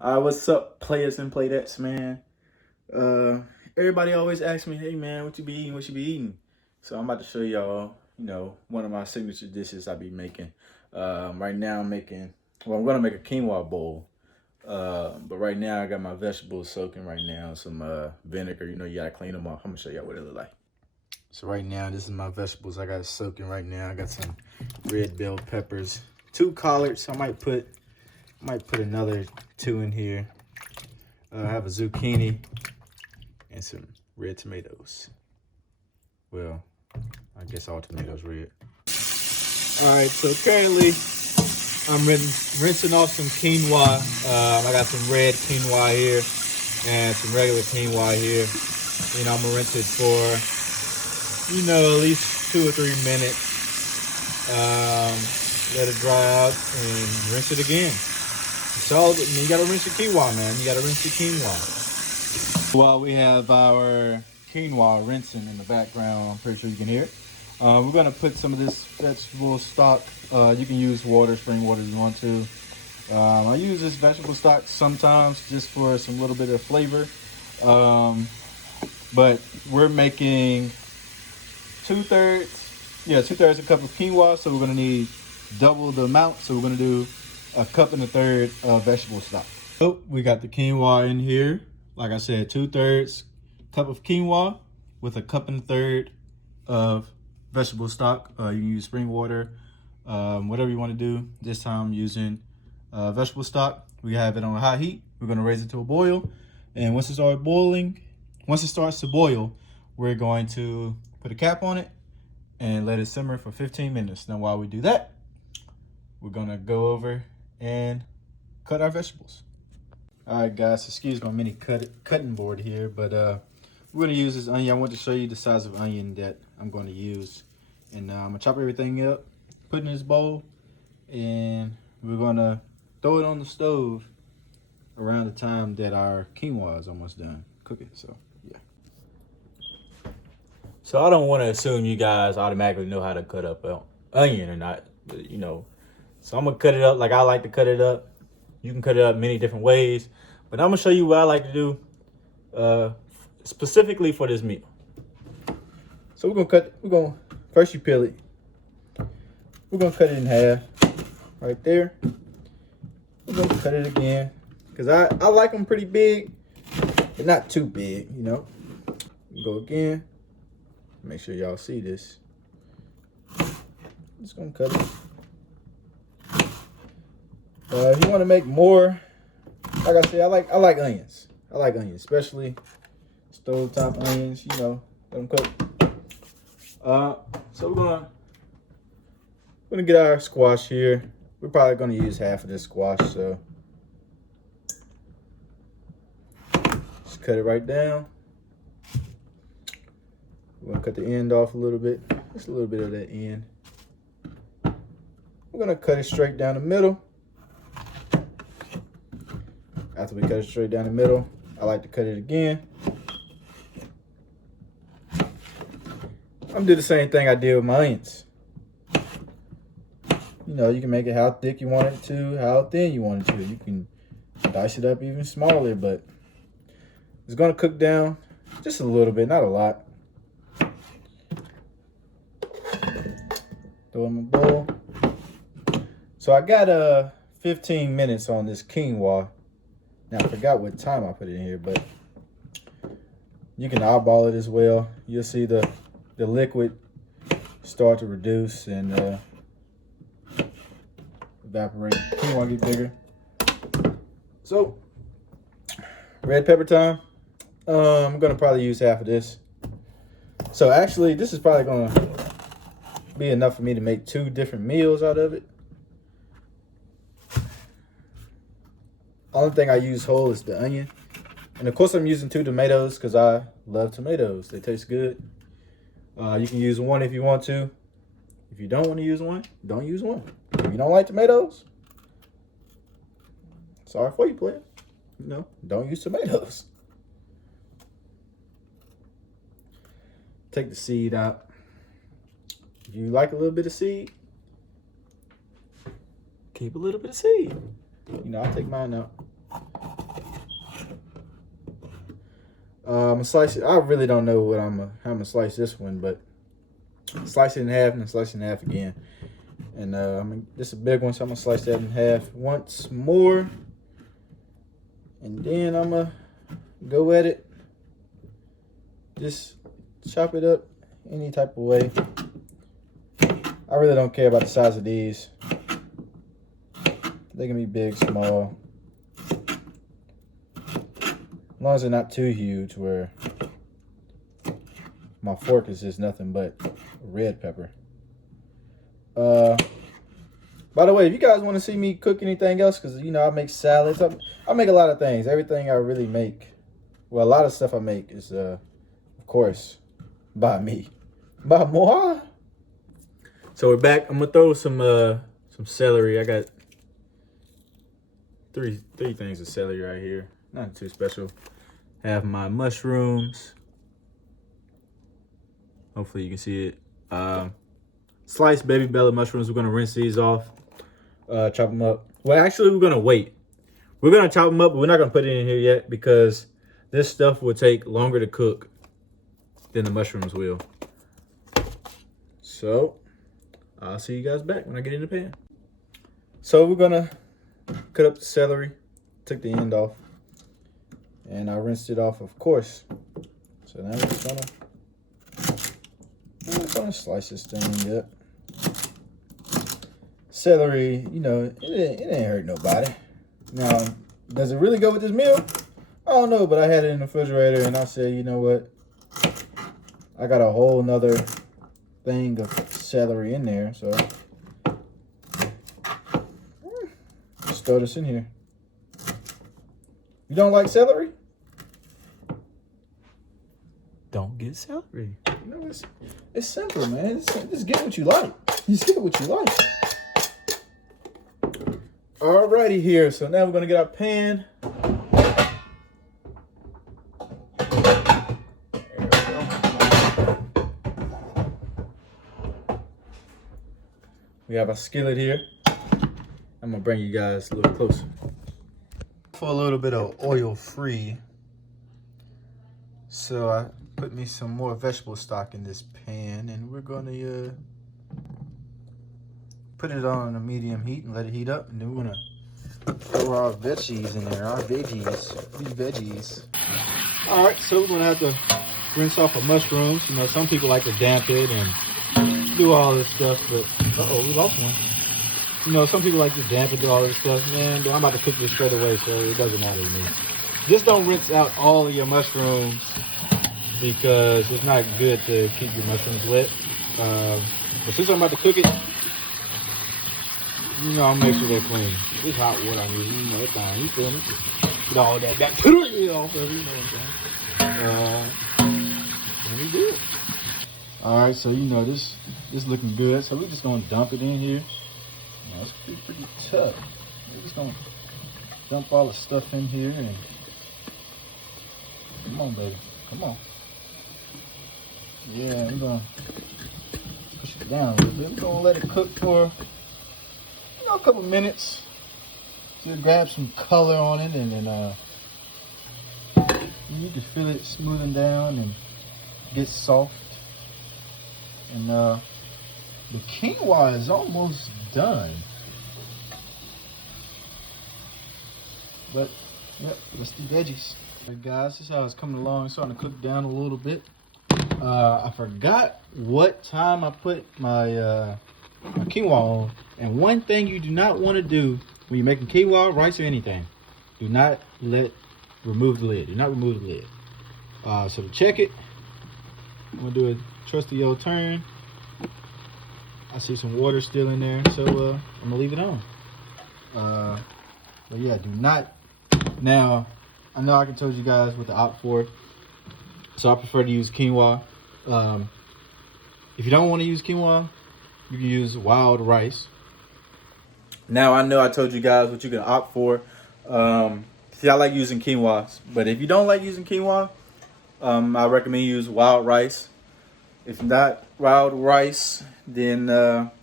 What's up, players and playettes, man? Everybody always asks me, hey man, what you be eating? What you be eating? So I'm about to show y'all, one of my signature dishes I be making. Right now I'm gonna make a quinoa bowl. But right now I got my vegetables soaking right now, some vinegar. You gotta clean them off. I'm gonna show y'all what it look like. So right now, this is my vegetables I got soaking right now. I got some red bell peppers, 2 collards. I might put another 2 in here. I have a zucchini and some red tomatoes. Well, I guess all tomatoes red. All right, so currently I'm rinsing off some quinoa. I got some red quinoa here and some regular quinoa here. I'm gonna rinse it for, at least 2 or 3 minutes. Let it dry out and rinse it again. So you gotta rinse your quinoa, man. You gotta rinse your quinoa. While we have our quinoa rinsing in the background, I'm pretty sure you can hear it. We're gonna put some of this vegetable stock. You can use spring water if you want to. I use this vegetable stock sometimes just for some little bit of flavor. But we're making 2/3 a cup of quinoa, so we're gonna need double the amount. So we're gonna do 1 1/3 cup of vegetable stock. So we got the quinoa in here. Like I said, 2/3 cup of quinoa with 1 1/3 cup of vegetable stock. You can use spring water, whatever you want to do. This time I'm using vegetable stock. We have it on high heat. We're gonna raise it to a boil, and once it starts to boil, we're going to put a cap on it and let it simmer for 15 minutes. Now, while we do that, we're gonna go over and cut our vegetables. All right, guys, excuse my mini cutting board here, but we're gonna use this onion. I want to show you the size of onion that I'm going to use. And I'm gonna chop everything up, put it in this bowl, and we're gonna throw it on the stove around the time that our quinoa is almost done cooking. So yeah. So I don't want to assume you guys automatically know how to cut up an onion or not, but, So I'm gonna cut it up like I like to cut it up. You can cut it up many different ways, but I'm gonna show you what I like to do specifically for this meal. So first you peel it. We're gonna cut it in half right there. We're gonna cut it again because I like them pretty big, but not too big, Go again. Make sure y'all see this. Just gonna cut it. If you want to make more, like I said, I like onions. I like onions, especially stovetop onions. Let them cook. So we're gonna get our squash here. We're probably gonna use half of this squash, so just cut it right down. We're gonna cut the end off a little bit, just a little bit of that end. We're gonna cut it straight down the middle. After we cut it straight down the middle, I like to cut it again. I'm gonna do the same thing I did with my onions. You can make it how thick you want it to, how thin you want it to. You can dice it up even smaller, but it's gonna cook down just a little bit, not a lot. Throw it in my bowl. So I got 15 minutes on this quinoa. Now I forgot what time I put it in here, but you can eyeball it as well. You'll see the liquid start to reduce and evaporate. Quinoa get bigger. So red pepper time. I'm gonna probably use half of this. So actually, this is probably gonna be enough for me to make 2 different meals out of it. Only thing I use whole is the onion. And of course I'm using 2 tomatoes because I love tomatoes. They taste good. You can use 1 if you want to. If you don't want to use 1, don't use 1. If you don't like tomatoes, sorry for you, player. Don't use tomatoes. Take the seed out. If you like a little bit of seed, keep a little bit of seed. I'll take mine out. I'm gonna slice it. I really don't know what how I'm gonna slice this one, but slice it in half and then slice it in half again. And this is a big one, so I'm gonna slice that in half once more. And then I'm gonna go at it. Just chop it up any type of way. I really don't care about the size of these. They can be big, small. As long as they're not too huge where my fork is just nothing but red pepper. By the way, if you guys want to see me cook anything else, because, you know, I make salads. I make a lot of things. Everything I really make, well, a lot of stuff I make is, of course, by me. By moi. So we're back. I'm going to throw some celery. I got three things of celery right here. Nothing too special. Have my mushrooms. Hopefully you can see it. Sliced baby Bella mushrooms. We're going to rinse these off. Chop them up. Well, actually, we're going to wait. We're going to chop them up, but we're not going to put it in here yet because this stuff will take longer to cook than the mushrooms will. So, I'll see you guys back when I get in the pan. So, we're going to cut up the celery. Took the end off. And I rinsed it off, of course. So, now we're just gonna slice this thing up. Celery, you know, it ain't hurt nobody. Now, does it really go with this meal? I don't know, but I had it in the refrigerator and I said, you know what? I got a whole nother thing of celery in there, so just throw this in here. You don't like celery? Don't get celery. You know, it's simple, man. Just get what you like. Just get what you like. Alrighty here. So now we're gonna get our pan. We have a skillet here. I'm gonna bring you guys a little closer. For a little bit of oil free. So I put me some more vegetable stock in this pan and we're gonna put it on a medium heat and let it heat up, and then we're gonna throw our veggies in there, our veggies, these veggies. All right, so we're gonna have to rinse off our mushrooms. You know, some people like to damp it and do all this stuff, but we lost one. You know, some people like to damp it, do all this stuff. Man, I'm about to cook this straight away, so it doesn't matter to me. Just don't rinse out all of your mushrooms because it's not good to keep your mushrooms wet. But since I'm about to cook it, you know, I'll make sure they're clean. It's hot water I'm using, you know, it's fine. You feel me? Get all that bacteria off of it, you know what I'm saying? And we do it. All right, so you know this looking good. So we're just gonna dump it in here. You know, it's pretty tough. We're just gonna dump all the stuff in here and come on, baby, come on. Yeah, we're gonna push it down a little bit. We're gonna let it cook for a couple minutes to grab some color on it, and then you can feel it smoothing down and get soft. And the quinoa is almost done. But yep, let's do veggies. All right, guys, this is how it's coming along. It's starting to cook down a little bit. I forgot what time I put my my quinoa on. And one thing you do not want to do when you're making quinoa, rice, or anything, do not remove the lid. Do not remove the lid. So to check it, I'm gonna do a trusty old turn. I see some water still in there, so I'm gonna leave it on. But yeah, do not. Now, I know I can told you guys what to opt for, so I prefer to use quinoa. If you don't want to use quinoa, you can use wild rice. Now, I know I told you guys what you can opt for. See, I like using quinoa, but if you don't like using quinoa, I recommend you use wild rice. If not wild rice, then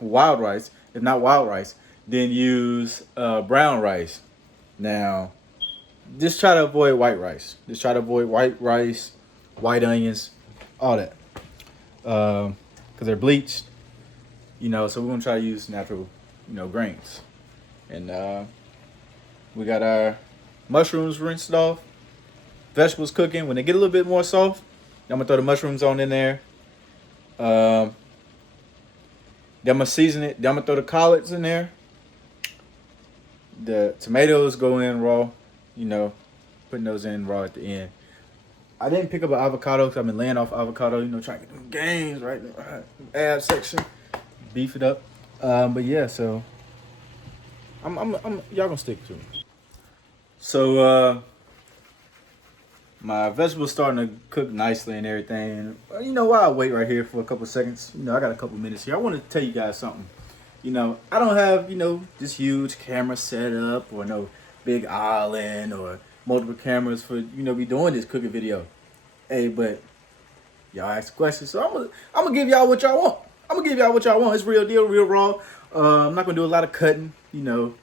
wild rice. If not wild rice, then use brown rice. Now, just try to avoid white rice. Just try to avoid white rice, white onions, all that. Because they're bleached, you know, so we're going to try to use natural, you know, grains. And we got our mushrooms rinsed off, vegetables cooking. When they get a little bit more soft, I'm going to throw the mushrooms on in there. Then I'm going to season it. Then I'm going to throw the collards in there. The tomatoes go in raw, you know, putting those in raw at the end. I didn't pick up an avocado because I've been laying off avocado, you know, trying to get them gains, right? Ab section, beef it up. But yeah, so I'm y'all gonna stick to it. So my vegetables starting to cook nicely and everything. You know why I wait right here for a couple seconds? You know, I got a couple minutes here. I want to tell you guys something. You know, I don't have, you know, this huge camera setup or no big island or multiple cameras for, you know, be doing this cooking video. Hey, but y'all ask questions, so I'm gonna give y'all what y'all want. I'm gonna give y'all what y'all want. It's real deal, real raw. I'm not gonna do a lot of cutting, you know.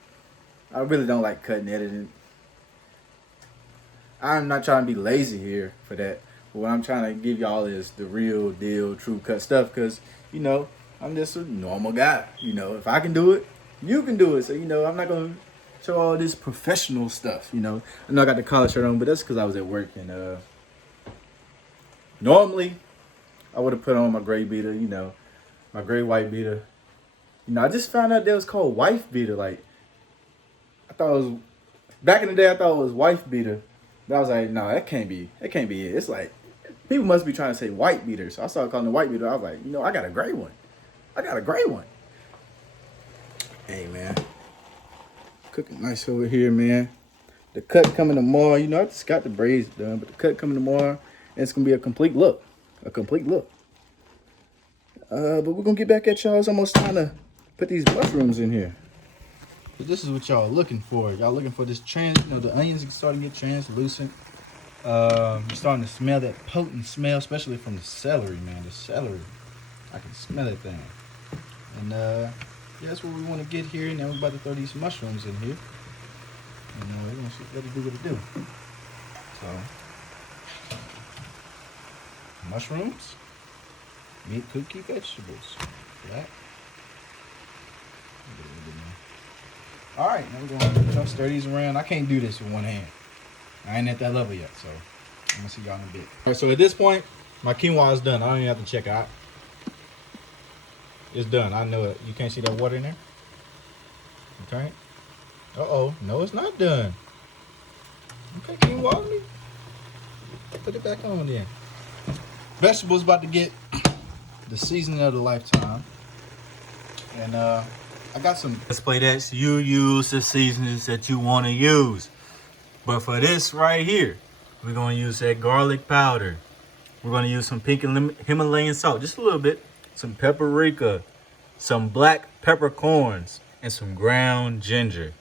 I really don't like cutting, editing. I'm not trying to be lazy here for that. But what I'm trying to give y'all is the real deal, true cut stuff, because, you know, I'm just a normal guy. You know, if I can do it, you can do it. So, you know, I'm not going to show all this professional stuff, you know. I know I got the collar shirt on, but that's because I was at work. And normally, I would have put on my gray beater, you know, my gray white beater. You know, I just found out that was called wife beater. Like, I thought it was, back in the day, I thought it was wife beater. But I was like, no, that can't be it. It's like, people must be trying to say white beater. So I started calling it white beater. I was like, you know, I got a gray one. Hey, man. Cooking nice over here, man. The cut coming tomorrow. You know, I just got the braids done, but the cut coming tomorrow. And it's going to be a complete look. But we're going to get back at y'all. It's almost time to put these mushrooms in here. But this is what y'all looking for. Y'all looking for this you know, the onions are starting to get translucent. You're starting to smell that potent smell, especially from the celery, man. The celery. I can smell that thing. And yeah, that's what we want to get here. Now we're about to throw these mushrooms in here. And we're going to let it do what it do. So, mushrooms, meat, cookie, vegetables. That. All right, now we're going to stir these around. I can't do this with one hand. I ain't at that level yet, so I'm going to see y'all in a bit. All right, so at this point, my quinoa is done. I don't even have to check it out. It's done. I know it. You can't see that water in there? Okay. Uh-oh. No, it's not done. Okay, quinoa, let me put it back on there. Vegetables about to get the seasoning of the lifetime. And I got some display that you use the seasonings that you want to use. But for this right here, we're going to use that garlic powder. We're going to use some pink Himalayan salt, just a little bit. Some paprika, some black peppercorns, and some ground ginger.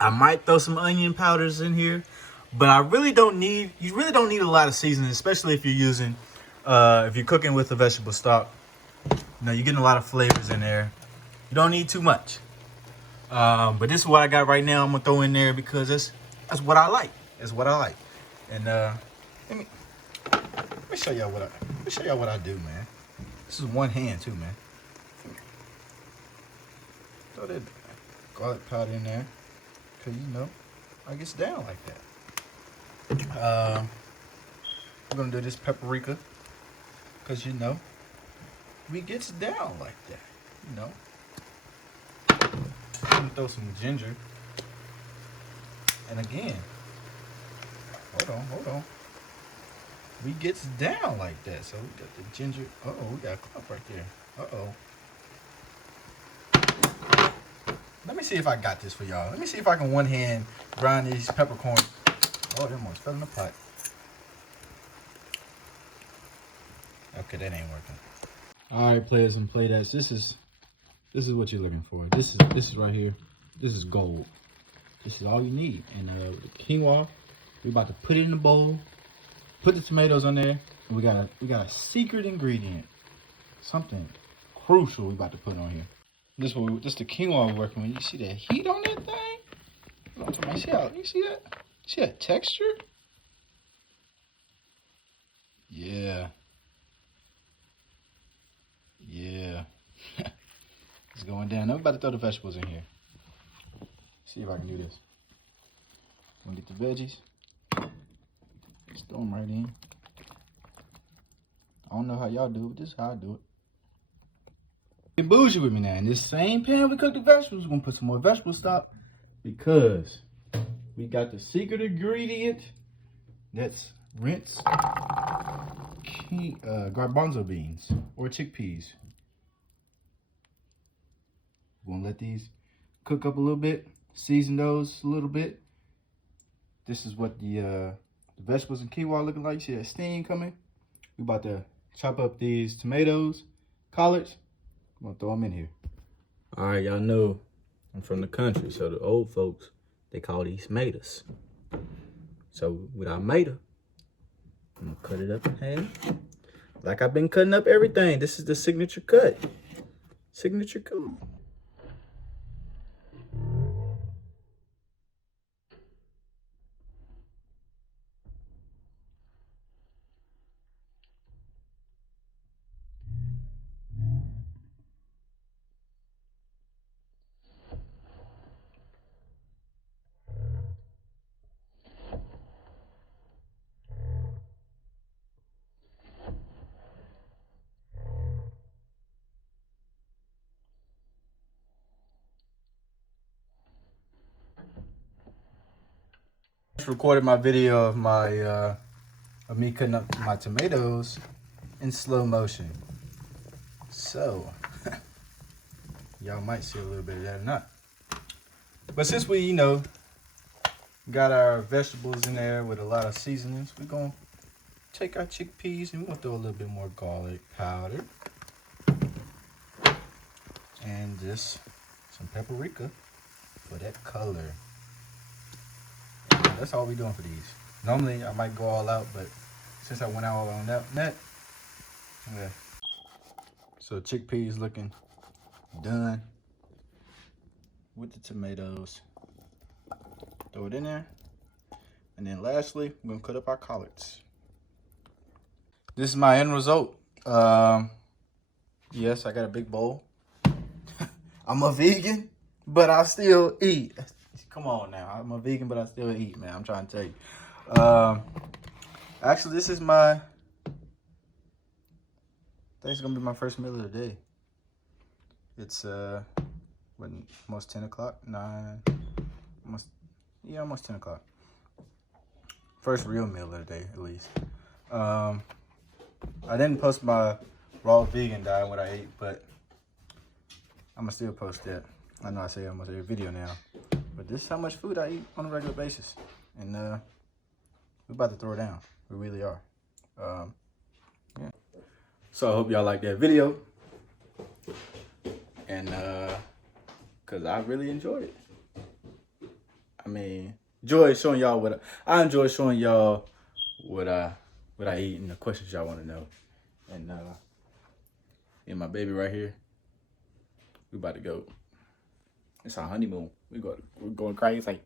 I might throw some onion powders in here, but you really don't need a lot of seasoning, especially if you're using, if you're cooking with a vegetable stock. You know, you're getting a lot of flavors in there. You don't need too much. But this is what I got right now. I'm gonna throw in there because that's what I like. And let me show y'all what I do, man. This is one hand too, man. Throw that garlic powder in there, cause you know I gets down like that. We're gonna do this paprika, cause you know we gets down like that. You know. I'm gonna throw some ginger. And again, hold on. We gets down like that. So we got the ginger. Uh-oh, we got a clump right there. Uh-oh. Let me see if I got this for y'all. Let me see if I can one hand grind these peppercorns. Oh, them ones fell in the pot. Okay, that ain't working. All right, players and playdates. This is what you're looking for. This is right here. This is gold. This is all you need. And the quinoa, we're about to put it in the bowl. Put the tomatoes on there. And we got a secret ingredient. Something crucial we about to put on here. This the quinoa we're working with. You see that heat on that thing? You see that? See that texture? Yeah. Yeah. It's going down. I'm about to throw the vegetables in here. See if I can do this. I'm gonna get the veggies. Just throw them right in. I don't know how y'all do it. This is how I do it. Get bougie with me now. In this same pan we cook the vegetables, we're gonna put some more vegetable stock because we got the secret ingredient. That's rinsed garbanzo beans or chickpeas. We're gonna let these cook up a little bit, season those a little bit. This is what the vegetables and quinoa looking like. You see that steam coming? We're about to chop up these tomatoes, collards. I'm gonna throw them in here. All right, y'all know I'm from the country, so the old folks, they call these tomatoes. So with our tomato, I'm gonna cut it up in half. Like I've been cutting up everything. This is the signature cut. Signature cut. Just recorded my video of of me cutting up my tomatoes in slow motion. So y'all might see a little bit of that or not. But since we, got our vegetables in there with a lot of seasonings, we're gonna take our chickpeas and we're gonna throw a little bit more garlic powder and just some paprika for that color. And that's all we're doing for these. Normally I might go all out, but since I went out on that, yeah. So chickpeas looking done with the tomatoes. Throw it in there. And then lastly, we're gonna cut up our collards. This is my end result. Yes, I got a big bowl. I'm a vegan, but I still eat. Come on now, I'm a vegan, but I still eat, man. I'm trying to tell you. Actually, this is I think it's gonna be my first meal of the day. It's almost 10 o'clock, 9, almost 10 o'clock. First real meal of the day, at least. I didn't post my raw vegan diet, what I ate, but I'm gonna still post that. I know I say almost every video now, but this is how much food I eat on a regular basis. And we're about to throw it down. We really are. Yeah. So I hope y'all like that video. And cause I really enjoyed it. I mean, enjoy showing y'all I enjoy showing y'all what I eat and the questions y'all want to know. And my baby right here, we about to go. It's our honeymoon. We're going crazy.